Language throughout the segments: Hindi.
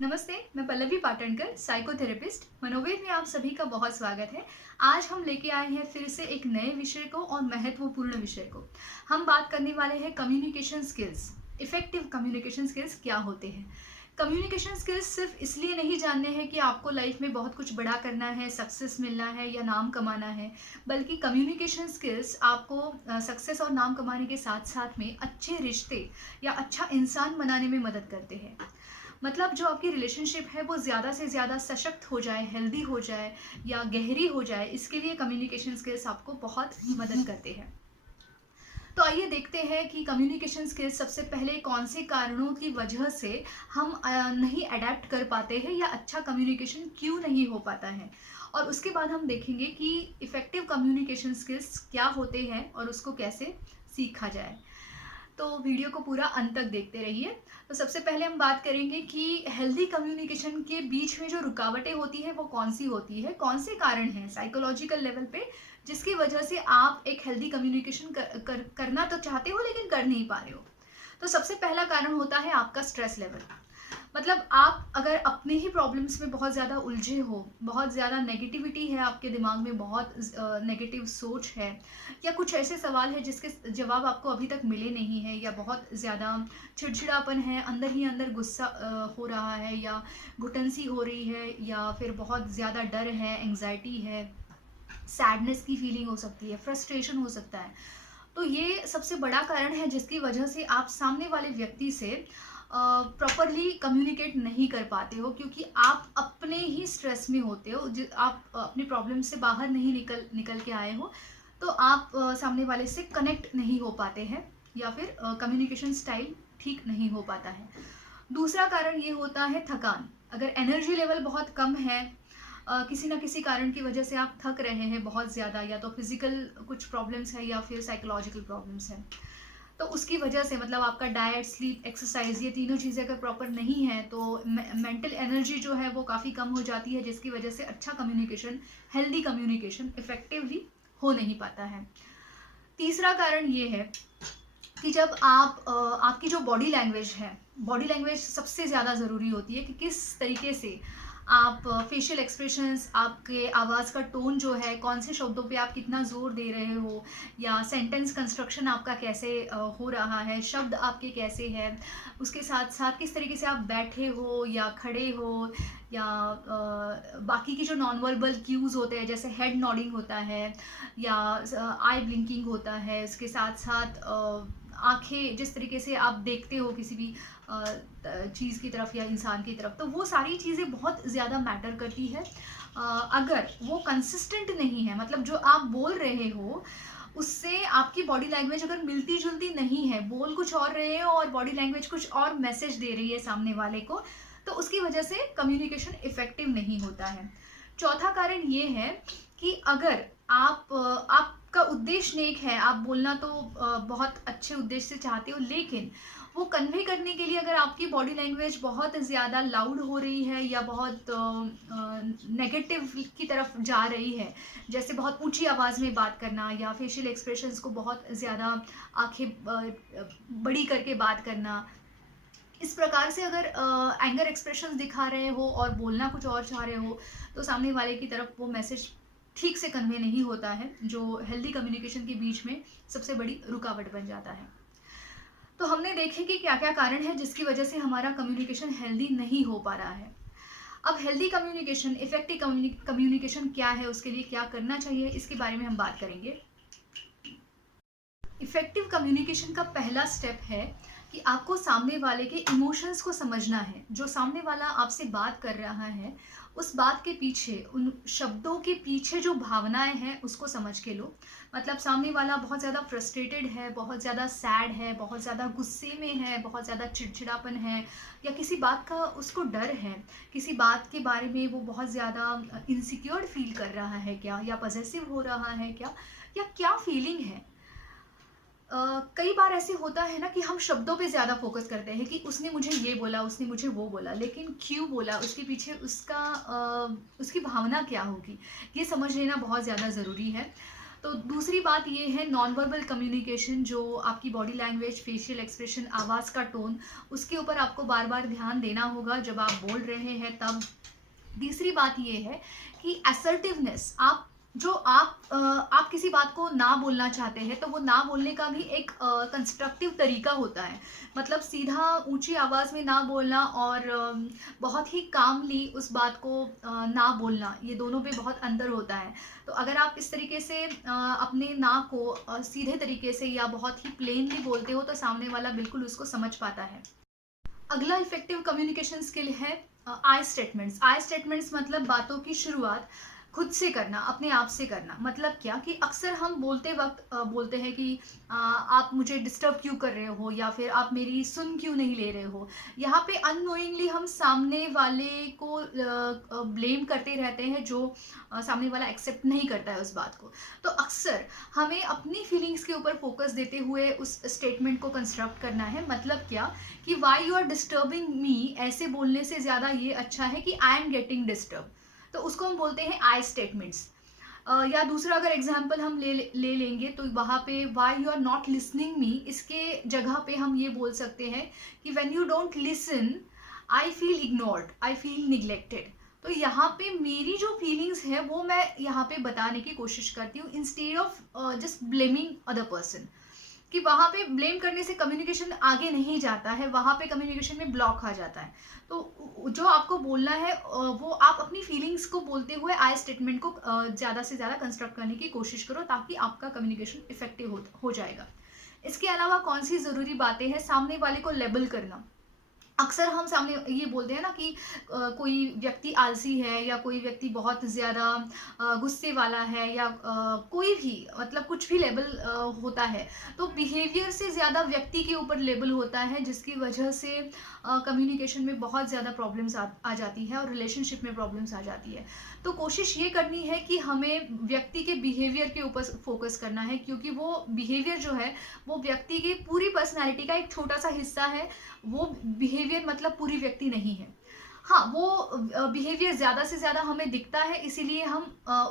नमस्ते, मैं पल्लवी पाटणकर, साइकोथेरेपिस्ट। मनोवेद में आप सभी का बहुत स्वागत है। आज हम लेके आए हैं फिर से एक नए विषय को और महत्वपूर्ण विषय को। हम बात करने वाले हैं communication skills. Effective communication skills क्या होते हैं? कम्युनिकेशन स्किल्स सिर्फ इसलिए नहीं जानने हैं कि आपको लाइफ में बहुत कुछ बड़ा करना है, सक्सेस मिलना है या नाम कमाना है, बल्कि कम्युनिकेशन स्किल्स आपको सक्सेस और नाम कमाने के साथ साथ में अच्छे रिश्ते या अच्छा इंसान बनाने में मदद करते हैं। मतलब जो आपकी रिलेशनशिप है वो ज़्यादा से ज़्यादा सशक्त हो जाए, हेल्दी हो जाए या गहरी हो जाए, इसके लिए कम्युनिकेशन स्किल्स आपको बहुत मदद करते हैं। तो आइए देखते हैं कि कम्युनिकेशन स्किल्स सबसे पहले कौन से कारणों की वजह से हम नहीं अडेप्ट कर पाते हैं या अच्छा कम्युनिकेशन क्यों नहीं हो पाता है। और उसके बाद हम देखेंगे कि इफ़ेक्टिव कम्युनिकेशन स्किल्स क्या होते हैं और उसको कैसे सीखा जाए। तो वीडियो को पूरा अंत तक देखते रहिए। तो सबसे पहले हम बात करेंगे कि हेल्दी कम्युनिकेशन के बीच में जो रुकावटें होती हैं वो कौन सी होती है, कौन से कारण हैं साइकोलॉजिकल लेवल पे जिसकी वजह से आप एक हेल्दी कम्युनिकेशन करना तो चाहते हो लेकिन कर नहीं पा रहे हो। तो सबसे पहला कारण होता है आपका स्ट्रेस लेवल। मतलब आप अगर अपने ही प्रॉब्लम्स में बहुत ज़्यादा उलझे हो, बहुत ज़्यादा नेगेटिविटी है आपके दिमाग में, बहुत नेगेटिव सोच है या कुछ ऐसे सवाल है जिसके जवाब आपको अभी तक मिले नहीं है, या बहुत ज़्यादा चिड़चिड़ापन है, अंदर ही अंदर गुस्सा हो रहा है या घुटन सी हो रही है, या फिर बहुत ज़्यादा डर है, एंग्जाइटी है, सैडनेस की फीलिंग हो सकती है, फ्रस्ट्रेशन हो सकता है। तो ये सबसे बड़ा कारण है जिसकी वजह से आप सामने वाले व्यक्ति से प्रॉपरली कम्युनिकेट नहीं कर पाते हो, क्योंकि आप अपने ही स्ट्रेस में होते हो। आप अपने प्रॉब्लम से बाहर नहीं निकल निकल के आए हो, तो आप सामने वाले से कनेक्ट नहीं हो पाते हैं या फिर कम्युनिकेशन स्टाइल ठीक नहीं हो पाता है। दूसरा कारण ये होता है थकान। अगर एनर्जी लेवल बहुत कम है, किसी ना किसी कारण की वजह से आप थक रहे हैं बहुत ज़्यादा, या तो फिजिकल कुछ प्रॉब्लम्स है या फिर साइकोलॉजिकल प्रॉब्लम्स है, तो उसकी वजह से मतलब आपका डाइट, स्लीप, एक्सरसाइज, ये तीनों चीज़ें अगर प्रॉपर नहीं है तो मेंटल एनर्जी जो है वो काफ़ी कम हो जाती है, जिसकी वजह से अच्छा कम्युनिकेशन, हेल्दी कम्युनिकेशन इफेक्टिवली हो नहीं पाता है। तीसरा कारण ये है कि जब आपकी जो बॉडी लैंग्वेज है, बॉडी लैंग्वेज सबसे ज़्यादा ज़रूरी होती है कि किस तरीके से आप फेशियल एक्सप्रेशंस, आपके आवाज़ का टोन जो है, कौन से शब्दों पे आप कितना ज़ोर दे रहे हो, या सेंटेंस कंस्ट्रक्शन आपका कैसे हो रहा है, शब्द आपके कैसे हैं, उसके साथ साथ किस तरीके से आप बैठे हो या खड़े हो, या बाकी की जो नॉन वर्बल क्यूज़ होते हैं जैसे हेड नॉडिंग होता है या आई ब्लिंकिंग होता है, उसके साथ साथ आँखें जिस तरीके से आप देखते हो किसी भी चीज़ की तरफ या इंसान की तरफ, तो वो सारी चीज़ें बहुत ज़्यादा मैटर करती है। अगर वो कंसिस्टेंट नहीं है, मतलब जो आप बोल रहे हो उससे आपकी बॉडी लैंग्वेज अगर मिलती जुलती नहीं है, बोल कुछ और रहे हो और बॉडी लैंग्वेज कुछ और मैसेज दे रही है सामने वाले को, तो उसकी वजह से कम्युनिकेशन इफेक्टिव नहीं होता है। चौथा कारण ये है कि अगर आपका उद्देश्य नेक है, आप बोलना तो बहुत अच्छे उद्देश्य से चाहते हो, लेकिन वो कन्वे करने के लिए अगर आपकी बॉडी लैंग्वेज बहुत ज़्यादा लाउड हो रही है या बहुत नेगेटिव की तरफ जा रही है, जैसे बहुत ऊंची आवाज़ में बात करना या फेशियल एक्सप्रेशंस को बहुत ज़्यादा आंखें बड़ी करके बात करना, इस प्रकार से अगर एंगर एक्सप्रेशंस दिखा रहे हो और बोलना कुछ और चाह रहे हो, तो सामने वाले की तरफ वो मैसेज ठीक से कन्वे नहीं होता है, जो हेल्दी कम्युनिकेशन के बीच में सबसे बड़ी रुकावट बन जाता है। तो हमने देखे कि क्या क्या कारण है जिसकी वजह से हमारा कम्युनिकेशन हेल्दी नहीं हो पा रहा है। अब हेल्दी कम्युनिकेशन, इफेक्टिव कम्युनिकेशन क्या है, उसके लिए क्या करना चाहिए, इसके बारे में हम बात करेंगे। इफेक्टिव कम्युनिकेशन का पहला स्टेप है कि आपको सामने वाले के इमोशंस को समझना है। जो सामने वाला आपसे बात कर रहा है, उस बात के पीछे, उन शब्दों के पीछे जो भावनाएं हैं उसको समझ के लो। मतलब सामने वाला बहुत ज़्यादा फ्रस्ट्रेटेड है, बहुत ज़्यादा सैड है, बहुत ज़्यादा गुस्से में है, बहुत ज़्यादा चिड़चिड़ापन है, या किसी बात का उसको डर है, किसी बात के बारे में वो बहुत ज़्यादा इनसिक्योर फील कर रहा है क्या, या पॉजेसिव हो रहा है क्या, या क्या फीलिंग है। कई बार ऐसे होता है ना कि हम शब्दों पे ज़्यादा फोकस करते हैं कि उसने मुझे ये बोला, उसने मुझे वो बोला, लेकिन क्यों बोला, उसके पीछे उसकी भावना क्या होगी, ये समझ लेना बहुत ज़्यादा ज़रूरी है। तो दूसरी बात ये है नॉन वर्बल कम्युनिकेशन, जो आपकी बॉडी लैंग्वेज, फेशियल एक्सप्रेशन, आवाज़ का टोन, उसके ऊपर आपको बार बार ध्यान देना होगा जब आप बोल रहे हैं तब। तीसरी बात ये है कि असर्टिवनेस, आप किसी बात को ना बोलना चाहते हैं तो वो ना बोलने का भी एक कंस्ट्रक्टिव तरीका होता है। मतलब सीधा ऊंची आवाज़ में ना बोलना और बहुत ही कामली उस बात को ना बोलना, ये दोनों पे बहुत अंतर होता है। तो अगर आप इस तरीके से अपने ना को सीधे तरीके से या बहुत ही प्लेनली बोलते हो तो सामने वाला बिल्कुल उसको समझ पाता है। अगला इफेक्टिव कम्युनिकेशन स्किल है आई स्टेटमेंट्स। आई स्टेटमेंट्स मतलब बातों की शुरुआत खुद से करना, अपने आप से करना। मतलब क्या कि अक्सर हम बोलते वक्त बोलते हैं कि आप मुझे डिस्टर्ब क्यों कर रहे हो, या फिर आप मेरी सुन क्यों नहीं ले रहे हो। यहाँ पे अननोइंगली हम सामने वाले को ब्लेम करते रहते हैं, जो सामने वाला एक्सेप्ट नहीं करता है उस बात को। तो अक्सर हमें अपनी फीलिंग्स के ऊपर फोकस देते हुए उस स्टेटमेंट को कंस्ट्रक्ट करना है। मतलब क्या कि why you are disturbing me ऐसे बोलने से ज़्यादा ये अच्छा है कि आई एम गेटिंग डिस्टर्ब, तो उसको हम बोलते हैं आई स्टेटमेंट्स। या दूसरा अगर एग्जाम्पल हम ले लेंगे तो वहाँ पे why you are not listening me, इसके जगह पे हम ये बोल सकते हैं कि when you don't listen I feel ignored, I feel neglected. तो यहाँ पे मेरी जो फीलिंग्स है वो मैं यहाँ पे बताने की कोशिश करती हूँ, instead of just blaming other person. कि वहाँ पे ब्लेम करने से कम्युनिकेशन आगे नहीं जाता है, वहाँ पे कम्युनिकेशन में ब्लॉक आ जाता है। तो जो आपको बोलना है वो आप अपनी फीलिंग्स को बोलते हुए आई स्टेटमेंट को ज़्यादा से ज़्यादा कंस्ट्रक्ट करने की कोशिश करो, ताकि आपका कम्युनिकेशन इफेक्टिव हो जाएगा। इसके अलावा कौन सी ज़रूरी बातें हैं, सामने वाले को लेबल करना। अक्सर हम सामने ये बोलते हैं ना कि कोई व्यक्ति आलसी है, या कोई व्यक्ति बहुत ज़्यादा गुस्से वाला है, या कोई भी मतलब कुछ भी लेबल होता है। तो बिहेवियर से ज़्यादा व्यक्ति के ऊपर लेबल होता है, जिसकी वजह से कम्युनिकेशन में बहुत ज़्यादा प्रॉब्लम्स आ जाती है और रिलेशनशिप में प्रॉब्लम्स आ जाती है। तो कोशिश ये करनी है कि हमें व्यक्ति के बिहेवियर के ऊपर फोकस करना है, क्योंकि वो बिहेवियर जो है वो व्यक्ति की पूरी पर्सनैलिटी का एक छोटा सा हिस्सा है। वो बिहेवियर मतलब पूरी व्यक्ति नहीं है। हाँ, वो बिहेवियर ज़्यादा से ज़्यादा हमें दिखता है, इसीलिए हम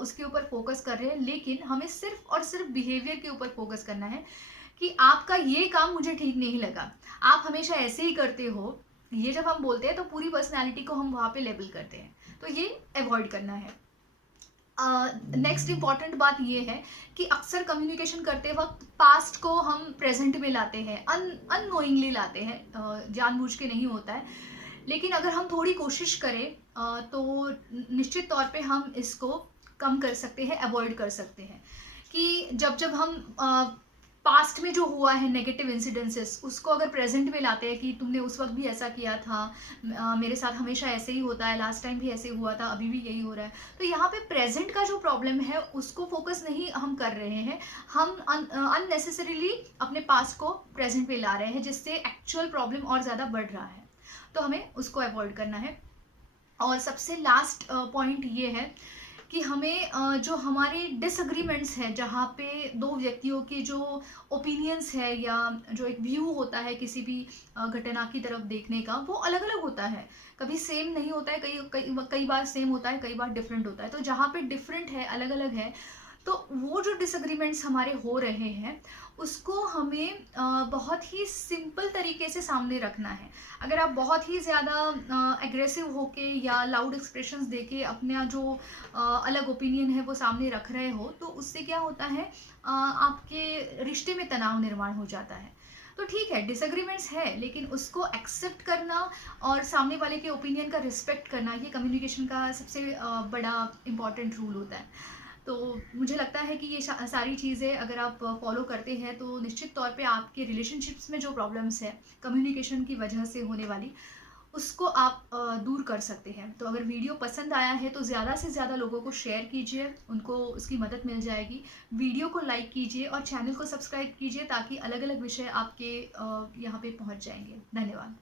उसके ऊपर फोकस कर रहे हैं, लेकिन हमें सिर्फ और सिर्फ बिहेवियर के ऊपर फोकस करना है कि आपका ये काम मुझे ठीक नहीं लगा, आप हमेशा ऐसे ही करते हो। ये जब हम बोलते हैं तो पूरी पर्सनैलिटी को हम वहाँ पे लेबल करते हैं, तो ये अवॉइड करना है। नेक्स्ट इम्पॉर्टेंट बात ये है कि अक्सर कम्युनिकेशन करते वक्त पास्ट को हम प्रेजेंट में लाते हैं, अननोइंगली लाते हैं, जानबूझ के नहीं होता है। लेकिन अगर हम थोड़ी कोशिश करें तो निश्चित तौर पे हम इसको कम कर सकते हैं, अवॉइड कर सकते हैं। कि जब जब हम पास्ट में जो हुआ है नेगेटिव इंसिडेंसेस, उसको अगर प्रेजेंट में लाते हैं कि तुमने उस वक्त भी ऐसा किया था, मेरे साथ हमेशा ऐसे ही होता है, लास्ट टाइम भी ऐसे हुआ था, अभी भी यही हो रहा है। तो यहाँ पे प्रेजेंट का जो प्रॉब्लम है उसको फोकस नहीं हम कर रहे हैं, हम अननेसेसरीली अपने पास्ट को प्रेजेंट में ला रहे हैं, जिससे एक्चुअल प्रॉब्लम और ज़्यादा बढ़ रहा है। तो हमें उसको अवॉइड करना है। और सबसे लास्ट पॉइंट ये है कि हमें जो हमारे डिसएग्रीमेंट्स हैं, जहाँ पे दो व्यक्तियों के जो ओपिनियंस है या जो एक व्यू होता है किसी भी घटना की तरफ देखने का, वो अलग अलग होता है, कभी सेम नहीं होता है, कई बार सेम होता है, कई बार डिफरेंट होता है। तो जहाँ पे डिफरेंट है, अलग अलग है, तो वो जो डिसएग्रीमेंट्स हमारे हो रहे हैं उसको हमें बहुत ही सिंपल तरीके से सामने रखना है। अगर आप बहुत ही ज़्यादा एग्रेसिव होके या लाउड एक्सप्रेशंस देके अपना जो अलग ओपिनियन है वो सामने रख रहे हो, तो उससे क्या होता है, आपके रिश्ते में तनाव निर्माण हो जाता है। तो ठीक है, डिसएग्रीमेंट्स है, लेकिन उसको एक्सेप्ट करना और सामने वाले के ओपिनियन का रिस्पेक्ट करना, ये कम्युनिकेशन का सबसे बड़ा इम्पॉर्टेंट रूल होता है। तो मुझे लगता है कि ये सारी चीज़ें अगर आप फॉलो करते हैं तो निश्चित तौर पे आपके रिलेशनशिप्स में जो प्रॉब्लम्स है कम्युनिकेशन की वजह से होने वाली, उसको आप दूर कर सकते हैं। तो अगर वीडियो पसंद आया है तो ज़्यादा से ज़्यादा लोगों को शेयर कीजिए, उनको उसकी मदद मिल जाएगी। वीडियो को लाइक कीजिए और चैनल को सब्सक्राइब कीजिए, ताकि अलग अलग विषय आपके यहाँ पे पहुँच जाएंगे। धन्यवाद।